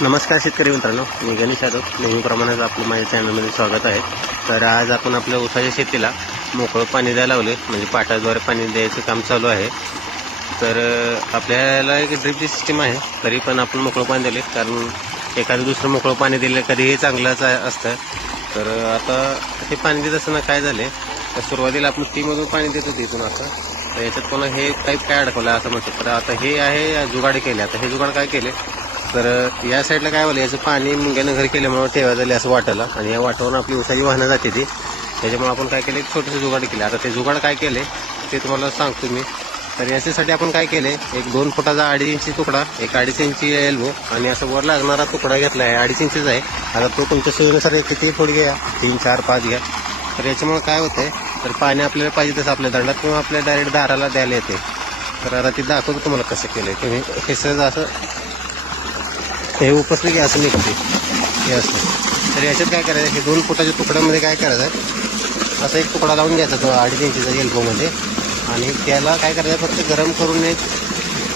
नमस्कार शेतकरी मित्रांनो, मी गणेश यादव. नेहमीप्रमाणेच आपलं माझ्या चॅनलमध्ये स्वागत आहे. तर आज आपण आपल्या ऊसाच्या शेतीला मोकळं पाणी द्यायला लावले, म्हणजे पाटाद्वारे पाणी द्यायचं काम चालू आहे. तर आपल्याला एक ड्रिपची सिस्टीम आहे, तरी पण आपण मोकळं पाणी दिले, कारण एखादं दुसरं मोकळं पाणी दिलं कधीही चांगलंच असतं. तर आता हे पाणी देत असताना काय झाले, तर सुरुवातीला आपण टीममधून पाणी देत होतो इथून. आता तर याच्यात कोणा हे पाईप काय अडकवलं असं म्हणतो. तर आता हे आहे जुगाड केले. आता हे जुगाड काय केले, तर या साईडला काय झालं, याचं पाणी मुंग्यानं घर केल्यामुळे ठेवा झाले असं वाटलं, आणि या वाटावरून आपली उसाची वाहनं जाते ती. त्याच्यामुळे आपण काय केलं, एक छोटंसं जुगाड केलं. आता ते जुगाड काय केले ते तुम्हाला सांगतो मी. तर याच्यासाठी आपण काय केले, एक 2 फुटाचा 2.5 इंची तुकडा, एक 2.5 इंची एल्बो, आणि असं वर लागणारा तुकडा घेतला आहे. 2.5 इंचीचा आहे. आता तो तुमच्या सोयीनुसार किती फूट घ्या, 3, 4, 5 घ्या. तर याच्यामुळे काय होतंय, तर पाणी आपल्याला पाहिजे तसं आपल्या दंडात किंवा आपल्या डायरेक्ट दाराला द्यायला येते. तर आता ते दाखवतो तुम्हाला कसं केलं आहे. तुम्ही हे सहज असं हे उपसलं की असं निघते हे असं. तर याच्यात काय करायचं, हे 2 फुटाच्या तुकड्यामध्ये काय करायचं आहे, असा एक तुकडा लावून घ्यायचा तो 2.5 इंचीचा एल्बोमध्ये, आणि त्याला काय करायचं, फक्त गरम करून एक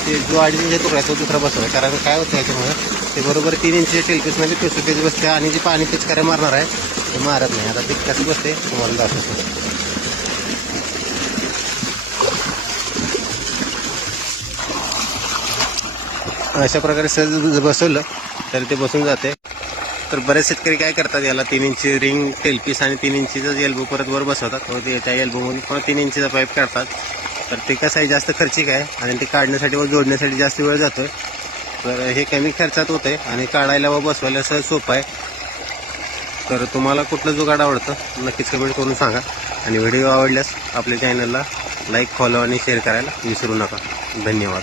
ते जो 2.5 इंचीचा तुकडा आहे तो दुसरा बसवायचा. कारण काय होतं याच्यामुळे, ते बरोबर 3 इंचीच्या टेलपीसमध्ये पेच बसते, आणि जे पाणी पिचकाऱ्या मारणार आहे ते मारत नाही. आता ते कसं बसते तुम्हाला दाखवतो. अशा प्रकारे सहज बसवलं तर ते बसून जाते. तर बरेच शेतकरी काय करतात, याला 3 इंची रिंग टेलपीस आणि 3 इंचीचा एल्बो परत वर बसवतात, व ते त्या एल्बोमधून पुन्हा 3 इंचीचा पाईप काढतात. तर ते कसं आहे, जास्त खर्चिक आहे, आणि ते काढण्यासाठी व जोडण्यासाठी जास्त वेळ जातोय. तर हे कमी खर्चात होतंय, आणि काढायला व बसवायला सहज सोपं आहे. तर तुम्हाला कुठलं जुगाड आवडतं नक्कीच कमेंट करून सांगा, आणि व्हिडिओ आवडल्यास आपल्या चॅनलला लाईक, फॉलो आणि शेअर करायला विसरू नका. धन्यवाद.